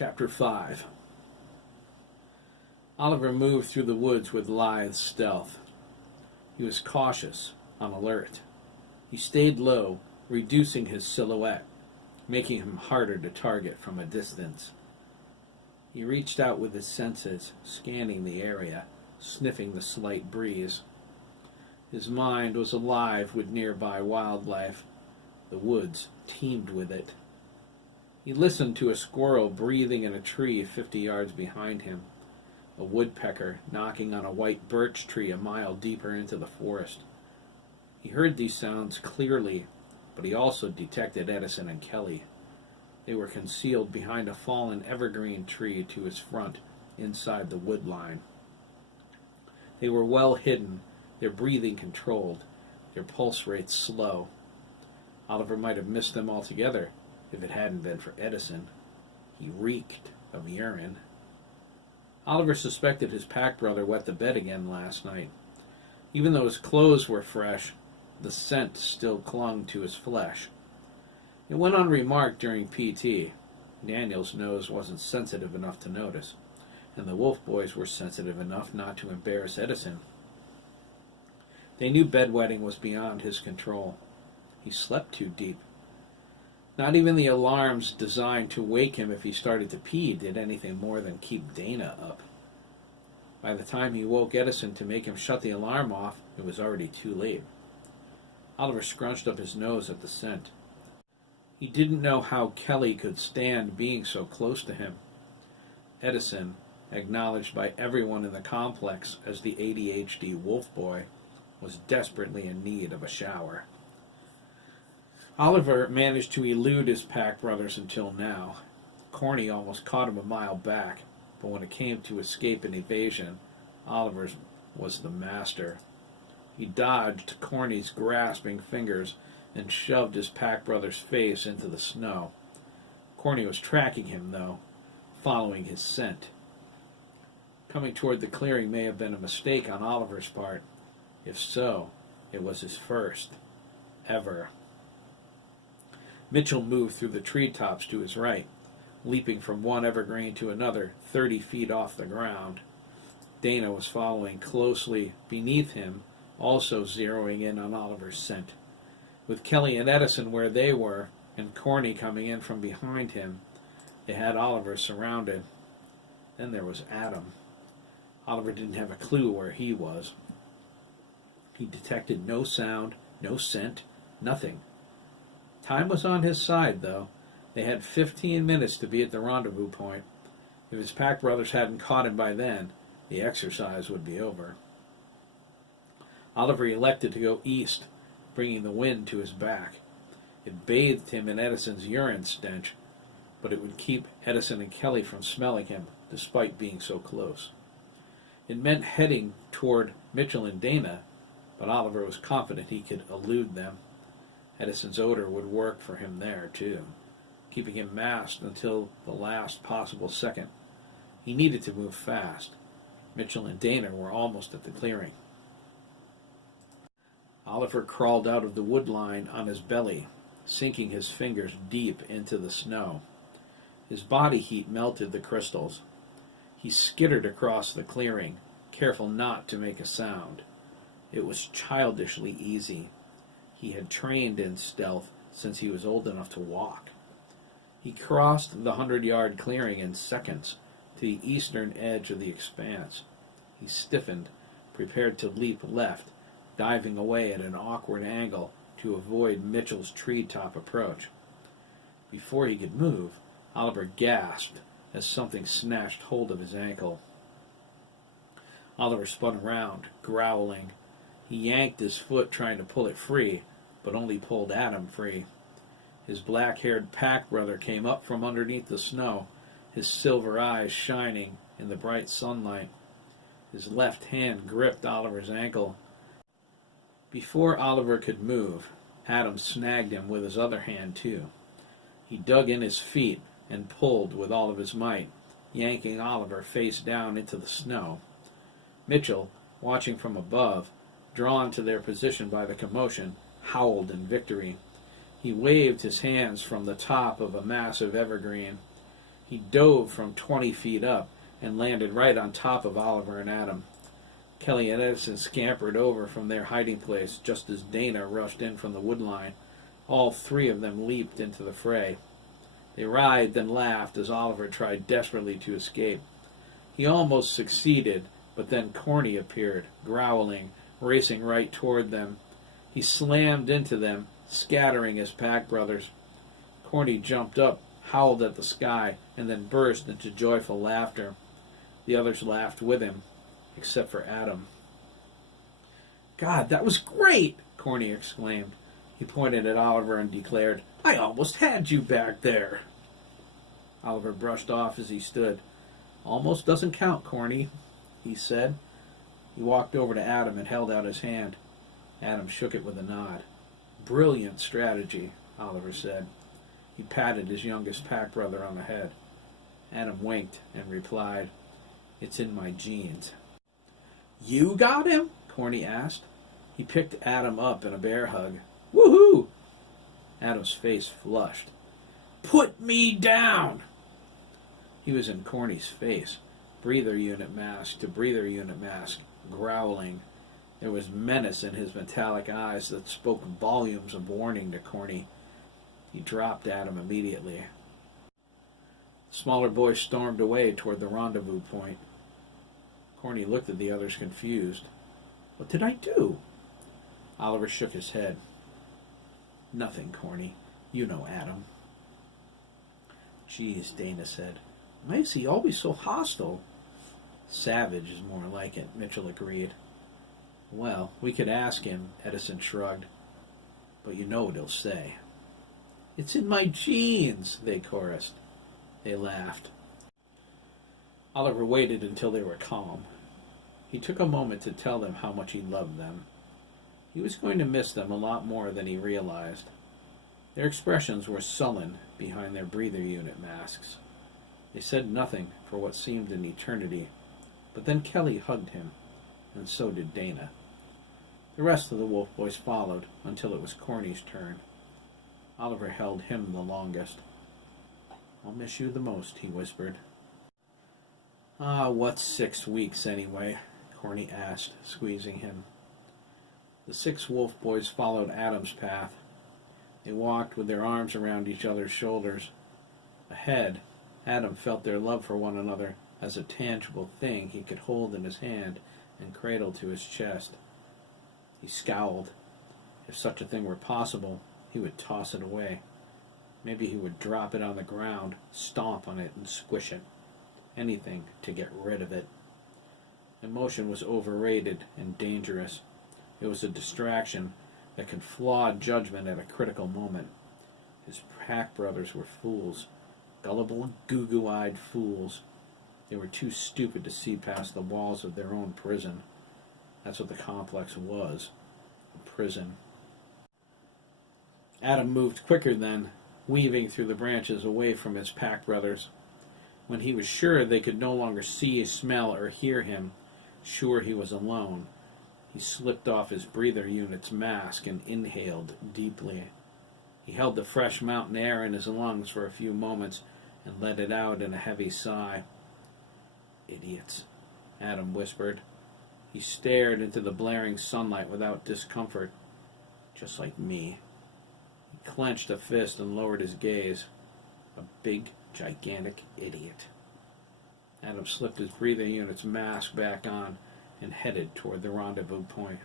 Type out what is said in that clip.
Chapter 5. Oliver moved through the woods with lithe stealth. He was cautious, on alert. He stayed low, reducing his silhouette, making him harder to target from a distance. He reached out with his senses, scanning the area, sniffing the slight breeze. His mind was alive with nearby wildlife. The woods teemed with it. He listened to a squirrel breathing in a tree 50 yards behind him, a woodpecker knocking on a white birch tree a mile deeper into the forest. He heard these sounds clearly, but he also detected Edison and Kelly. They were concealed behind a fallen evergreen tree to his front, inside the wood line. They were well hidden, their breathing controlled, their pulse rates slow. Oliver might have missed them altogether if it hadn't been for Edison. He reeked of urine. Oliver suspected his pack brother wet the bed again last night. Even though his clothes were fresh, the scent still clung to his flesh. It went unremarked during PT. Daniel's nose wasn't sensitive enough to notice, and the Wolf boys were sensitive enough not to embarrass Edison. They knew bedwetting was beyond his control. He slept too deep. Not even the alarms designed to wake him if he started to pee did anything more than keep Dana up. By the time he woke Edison to make him shut the alarm off, it was already too late. Oliver scrunched up his nose at the scent. He didn't know how Kelly could stand being so close to him. Edison, acknowledged by everyone in the complex as the ADHD wolf boy, was desperately in need of a shower. Oliver managed to elude his pack brothers until now. Corny almost caught him a mile back, but when it came to escape and evasion, Oliver was the master. He dodged Corny's grasping fingers and shoved his pack brother's face into the snow. Corny was tracking him, though, following his scent. Coming toward the clearing may have been a mistake on Oliver's part. If so, it was his first, ever. Mitchell moved through the treetops to his right, leaping from one evergreen to another 30 feet off the ground. Dana was following closely beneath him, also zeroing in on Oliver's scent. With Kelly and Edison where they were, and Corny coming in from behind him, they had Oliver surrounded. Then there was Adam. Oliver didn't have a clue where he was. He detected no sound, no scent, nothing. Time was on his side, though. They had 15 minutes to be at the rendezvous point. If his pack brothers hadn't caught him by then, the exercise would be over. Oliver elected to go east, bringing the wind to his back. It bathed him in Edison's urine stench, but it would keep Edison and Kelly from smelling him, despite being so close. It meant heading toward Mitchell and Dana, but Oliver was confident he could elude them. Edison's odor would work for him there, too, keeping him masked until the last possible second. He needed to move fast. Mitchell and Dana were almost at the clearing. Oliver crawled out of the wood line on his belly, sinking his fingers deep into the snow. His body heat melted the crystals. He skittered across the clearing, careful not to make a sound. It was childishly easy. He had trained in stealth since he was old enough to walk. He crossed the 100-yard clearing in seconds to the eastern edge of the expanse. He stiffened, prepared to leap left, diving away at an awkward angle to avoid Mitchell's treetop approach. Before he could move, Oliver gasped as something snatched hold of his ankle. Oliver spun around, growling. He yanked his foot trying to pull it free, but only pulled Adam free. His black-haired pack brother came up from underneath the snow, his silver eyes shining in the bright sunlight. His left hand gripped Oliver's ankle. Before Oliver could move, Adam snagged him with his other hand, too. He dug in his feet and pulled with all of his might, yanking Oliver face down into the snow. Mitchell, watching from above, drawn to their position by the commotion, howled in victory. He waved his hands from the top of a massive evergreen. He dove from 20 feet up and landed right on top of Oliver and Adam. Kelly and Edison scampered over from their hiding place just as Dana rushed in from the woodline. All three of them leaped into the fray. They writhed and laughed as Oliver tried desperately to escape. He almost succeeded, but then Corny appeared, growling, racing right toward them. He slammed into them, scattering his pack brothers. Corny jumped up, howled at the sky, and then burst into joyful laughter. The others laughed with him, except for Adam. "God, that was great!" Corny exclaimed. He pointed at Oliver and declared, "I almost had you back there." Oliver brushed off as he stood. "Almost doesn't count, Corny," he said. He walked over to Adam and held out his hand. Adam shook it with a nod. "Brilliant strategy," Oliver said. He patted his youngest pack brother on the head. Adam winked and replied, "It's in my genes." "You got him?" Corny asked. He picked Adam up in a bear hug. "Woohoo!" Adam's face flushed. "Put me down!" He was in Corny's face, breather unit mask to breather unit mask, growling. There was menace in his metallic eyes that spoke volumes of warning to Corny. He dropped Adam immediately. The smaller boy stormed away toward the rendezvous point. Corny looked at the others confused. "What did I do?" Oliver shook his head. "Nothing, Corny. You know Adam." "Geez," Dana said. "Why is he always so hostile?" "Savage is more like it," Mitchell agreed. "Well, we could ask him," Edison shrugged. "But you know what he'll say." "It's in my genes," they chorused. They laughed. Oliver waited until they were calm. He took a moment to tell them how much he loved them. He was going to miss them a lot more than he realized. Their expressions were sullen behind their breather unit masks. They said nothing for what seemed an eternity, but then Kelly hugged him, and so did Dana. The rest of the Wolf Boys followed until it was Corny's turn. Oliver held him the longest. "I'll miss you the most," he whispered. What's 6 weeks anyway?" Corny asked, squeezing him. The 6 Wolf Boys followed Adam's path. They walked with their arms around each other's shoulders. Ahead, Adam felt their love for one another as a tangible thing he could hold in his hand and cradle to his chest. He scowled. If such a thing were possible, he would toss it away. Maybe he would drop it on the ground, stomp on it, and squish it. Anything to get rid of it. Emotion was overrated and dangerous. It was a distraction that could flaw judgment at a critical moment. His pack brothers were fools. Gullible, goo-goo-eyed fools. They were too stupid to see past the walls of their own prison. That's what the complex was. A prison. Adam moved quicker then, weaving through the branches away from his pack brothers. When he was sure they could no longer see, smell, or hear him, sure he was alone, he slipped off his breather unit's mask and inhaled deeply. He held the fresh mountain air in his lungs for a few moments and let it out in a heavy sigh. "Idiots," Adam whispered. He stared into the blaring sunlight without discomfort. "Just like me." He clenched a fist and lowered his gaze. A big, gigantic idiot. Adam slipped his breather unit's mask back on and headed toward the rendezvous point.